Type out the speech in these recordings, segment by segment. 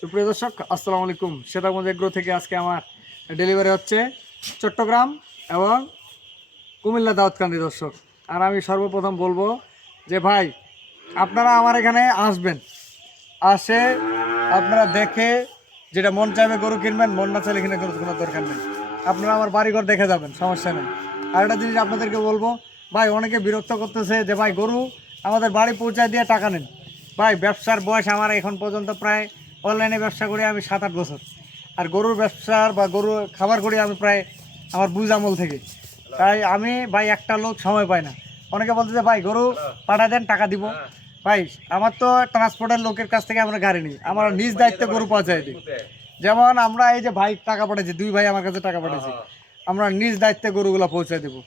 সুপ্রিয় দর্শক আসসালামু আলাইকুম। সেতাগঞ্জ এগ্রো থেকে আজকে আমার ডেলিভারি হচ্ছে চট্টগ্রাম এবং কুমিল্লা দাউদকান্দি দর্শক। আর আমি সর্বপ্রথম বলবো যে ভাই আপনারা আমার এখানে আসবেন, আসে আপনারা দেখে যেটা মন চাইবে গরু কিনবেন, মন না চাইলে এখানে গরু কোনো দরকার নেই। আপনারা আমার বাড়িঘর দেখে যাবেন, সমস্যা নেই। আর একটা জিনিস আপনাদেরকে বলবো ভাই, অনেকে বিরক্ত করতেছে যে ভাই গরু আমাদের বাড়ি পৌঁছায় দিয়ে টাকা নেন। ভাই ব্যবসার বয়স আমার এখন পর্যন্ত প্রায় অনলাইনে ব্যবসা করি আমি 7-8 বছর, আর গরুর ব্যবসার বা গরু খাবার করি আমি প্রায় আমার বুঝ আমল থেকে। তাই আমি ভাই একটা লোক সময় পাই না। অনেকে বলতেছে ভাই গরু পাঠা দেন টাকা দিব। ভাই আমার তো ট্রান্সপোর্টের লোকের কাছ থেকে আমরা গাড়ি নিই, আমরা নিজ দায়িত্বে গরু পৌঁছাই দিই। যেমন আমরা এই যে ভাই টাকা পাঠাইছি, 2 ভাই আমার কাছে টাকা পাঠাইছি, আমরা নিজ দায়িত্বে গরুগুলো পৌঁছাই দেবো।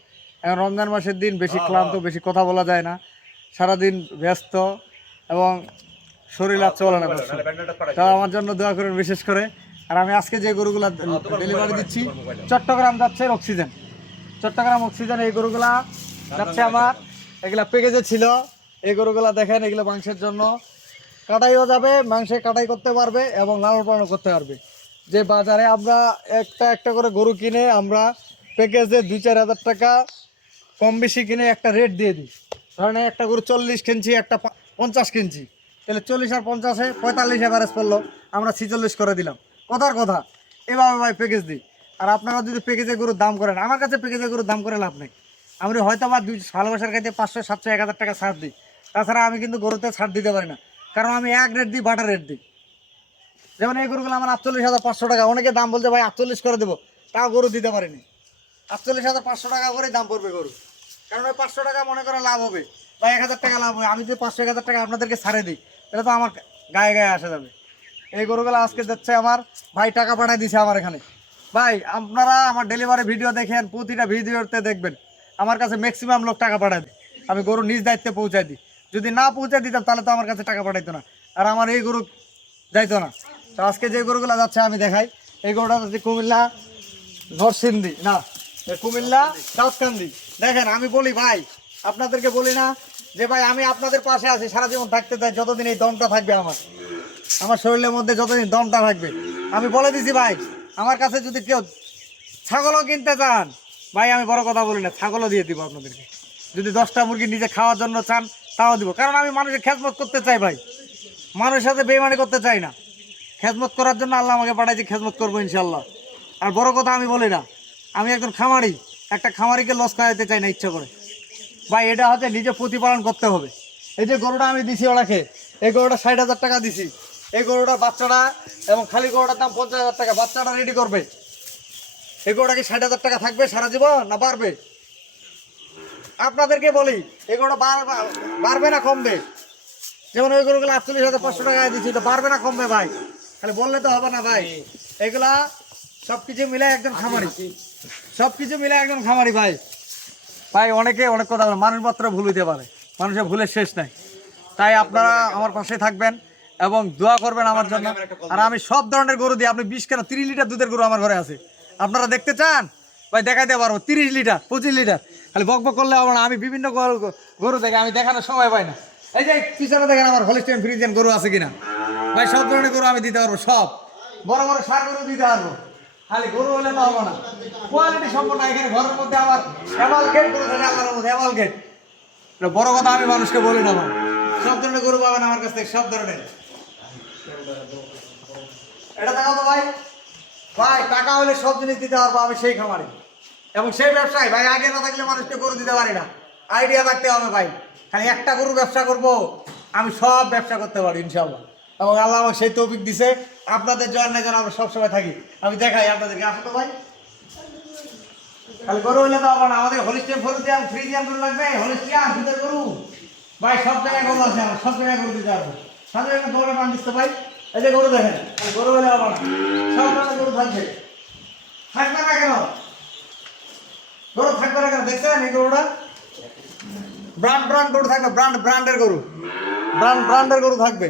এখন রমজান মাসের দিন বেশি ক্লান্ত, বেশি কথা বলা যায় না, সারাদিন ব্যস্ত এবং শরীর আর চলে না। তা আমার জন্য দোয়া করেন বিশেষ করে। আর আমি আজকে যে গরুগুলা ডেলিভারি দিচ্ছি চট্টগ্রাম যাচ্ছে অক্সিজেন, চট্টগ্রাম অক্সিজেন। এই গরুগুলা যাচ্ছে আমার, এগুলা প্যাকেজে ছিল। এই গরুগুলা দেখেন, এগুলো মাংসের জন্য, কাটাইও যাবে, মাংসে কাটাই করতে পারবে এবং লালন পালন করতে পারবে। যে বাজারে আমরা একটা একটা করে গরু কিনে আমরা প্যাকেজে 2-4 হাজার টাকা কম বেশি কিনে একটা রেট দিয়ে দিই। ধরেন একটা গরু 40 কিনছি, একটা 50 কিনছি, তাহলে 40 আর 50-এ 45 এভারেজ পড়লো, আমরা 46 করে দিলাম। কথার কথা এভাবে ভাই প্যাকেজ দিই। আর আপনারা যদি প্যাকেজে গরুর দাম করেন, আমার কাছে প্যাকেজে গরুর দাম করে লাভ নেই। আমি হয়তো বা ভালোবাসার কাছে 500, 700, 1000 টাকা ছাড় দিই, তাছাড়া আমি কিন্তু গরুতে ছাড় দিতে পারি না, কারণ আমি এক রেট দিই, বাটার রেট দিই। যেমন এই গরুগুলো আমার 48,500 টাকা, অনেকে দাম বলছে ভাই 48 করে দেবো, তাও গরু দিতে পারিনি। 48,500 টাকা করেই দাম পড়বে গরু, কারণ ওই 500 টাকা মনে করে লাভ হবে বা 1000 টাকা লাভ হবে। আমি যদি 500-1000 টাকা আপনাদেরকে ছাড়ে দিই, তাহলে তো আমার গায়ে গায়ে আসা যাবে। এই গরুগুলো আজকে যাচ্ছে আমার ভাই, টাকা পাঠিয়ে দিছে আমার এখানে। ভাই আপনারা আমার ডেলিভারি ভিডিও দেখেন, প্রতিটা ভিডিওতে দেখবেন আমার কাছে ম্যাক্সিমাম লোক টাকা পাঠায় দেয়। আমি গরু নিজ দায়িত্বে পৌঁছায় দিই। যদি না পৌঁছায় দিতাম তাহলে তো আমার কাছে টাকা পাঠাইতো না, আর আমার এই গরু যাইতো না। তো আজকে যে গরুগুলো যাচ্ছে আমি দেখাই। এই গরুটা যাচ্ছে কুমিল্লা নরসিংদী, না কুমিল্লা দাউদকান্দি। দেখেন আমি বলি ভাই, আপনাদেরকে বলি না যে ভাই আমি আপনাদের পাশে আছি, সারা জীবন থাকতে চাই, যতদিন এই দমটা থাকবে আমার শরীরের মধ্যে, যতদিন দমটা থাকবে। আমি বলে দিছি ভাই, আমার কাছে যদি কেউ ছাগলও কিনতে চান ভাই, আমি বড় কথা বলি না, ছাগলও দিয়ে দিব আপনাদেরকে। যদি 10টা মুরগি নিজে খাওয়ার জন্য চান তাও দিব, কারণ আমি মানুষের খেদমত করতে চাই ভাই, মানুষের সাথে বেইমানি করতে চাই না। খেদমত করার জন্য আল্লাহ আমাকে পাঠাইছে, খেদমত করবো ইনশাল্লাহ। আর বড় কথা আমি বলি না, আমি একজন খামারি, একটা খামারিকে লস করাইতে চাই না ইচ্ছা করে ভাই। এটা হচ্ছে নিজে প্রতিপালন করতে হবে। এই যে গরুটা আমি দিছি ওনাকে, এই গরুটা 60,000 টাকা দিছি। এই গরুটার বাচ্চাটা এবং খালি গরুটার দাম 50,000 টাকা, বাচ্চাটা রেডি করবে। এই গরুটা কি 60,000 টাকা থাকবে সারা জীবন, না বাড়বে? আপনাদেরকে বলি, এই গরুটা বাড়বে না কমবে? যেমন ওই গরুগুলো 48,500 টাকায় দিচ্ছি, তো বাড়বে না কমবে ভাই? খালি বললে তো হবে না ভাই। এগুলা সবকিছু মিলে একজন খামারি, সবকিছু মিলে একজন খামারি ভাই। ভাই অনেকে অনেক কথা বলে, মানুষ মাত্র ভুল হইতে পারে, মানুষের ভুলের শেষ নাই। তাই আপনারা আমার পাশে থাকবেন এবং দোয়া করবেন আমার জন্য। আর আমি সব ধরনের গরু দিই। আপনি 20 কেন 30 লিটার দুধের গরু আমার ঘরে আছে, আপনারা দেখতে চান ভাই দেখাইতে পারবো। 30 লিটার 25 লিটার, খালি বক বক করলে হবে না। আমি বিভিন্ন গরু দেখে, আমি দেখানোর সময় পাই না। এই যে পিছনে দেখেন আমার হলিস্টিয়ান ফ্রিজিয়ান গরু আছে কিনা ভাই, সব ধরনের গরু আমি দিতে পারবো, সব বড় বড় সার গরু দিতে পারবো। খালি গরু হলে তো হবো না, কোয়ালিটি সম্পন্ন। এখানে ঘরের মধ্যে আমার এমাল গেট গরু থাকে, আল্লাহর মধ্যে এমাল গেট। বড় কথা আমি মানুষকে বলি না ভাই, সব ধরনের গরু পাবেন আমার কাছ থেকে, সব ধরনের। এটা দেখাও তো ভাই, ভাই টাকা হলে সব জিনিস দিতে পারবো আমি, সেই খামারে এবং সেই ব্যবসায় ভাই। আগে না থাকলে মানুষকে গরু দিতে পারি না, আইডিয়া থাকতে হবে ভাই। খালি একটা গরু ব্যবসা করব, আমি সব ব্যবসা করতে পারি ইনশাআল্লাহ, এবং আল্লাহ আমাকে সেই তৌফিক দিছে। আপনাদের জন্য যেন আমরা সবসময় থাকি, আমি দেখাই আপনাদেরকে। আসো তো ভাই, খালি গরু হইলে তো হবে না, আমাদের হলিস্টিয়ান ফ্রিজিয়ান গরু লাগবে, হলিস্টিয়ান দুধের গরু ভাই, সব জায়গায় গরু আছে আমার, সব জায়গায় গরু দিতে পারবো। সাথে একটা গরুর নাম দিচ্ছে ভাই, এই যে গরু দেখেন, গরু হলে হবে না, সব ধরনের গরু থাকবে। থাকবে না কেন গরু, থাকবে না কেন? দেখছেন এই গরুটা ব্র্যান্ড গরু থাকবে, ব্র্যান্ডের গরু, ব্র্যান্ডের গরু থাকবে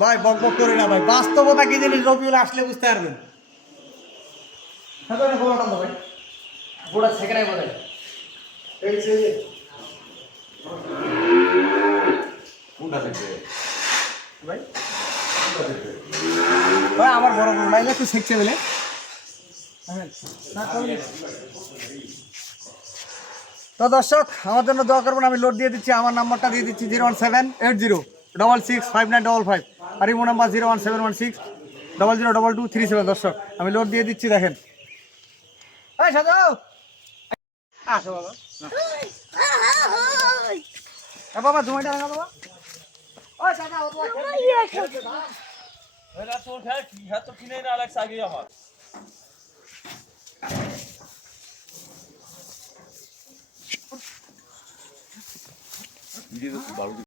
ভাই। বক বক করি না ভাই, বাস্তবতা কি জিনিস রবিউল আসলে বুঝতে পারবেন। ভাই গোড়া সেকেন্ডাই বোঝায় কোনটা থেকে ভাই, কোনটা থেকে ভাই আমার বড় বড় লাইলে একটু শিখছে বলে তো দর্শক আমার জন্য দোয়া করবেন। আমি লোড দিয়ে দিচ্ছি, আমার নাম্বারটা দিয়ে দিচ্ছি 017806665 আর ইমো নাম্বার 01716002237। দর্শক আমি লোড দিয়ে দিচ্ছি, দেখেন। এই সাজাও আসো বাবা, বাবা জমাইটা লাগা বাবা। ওই সাজা ও এরা তো উঠে কি হাত কিনে না আলেক্স আগে আমার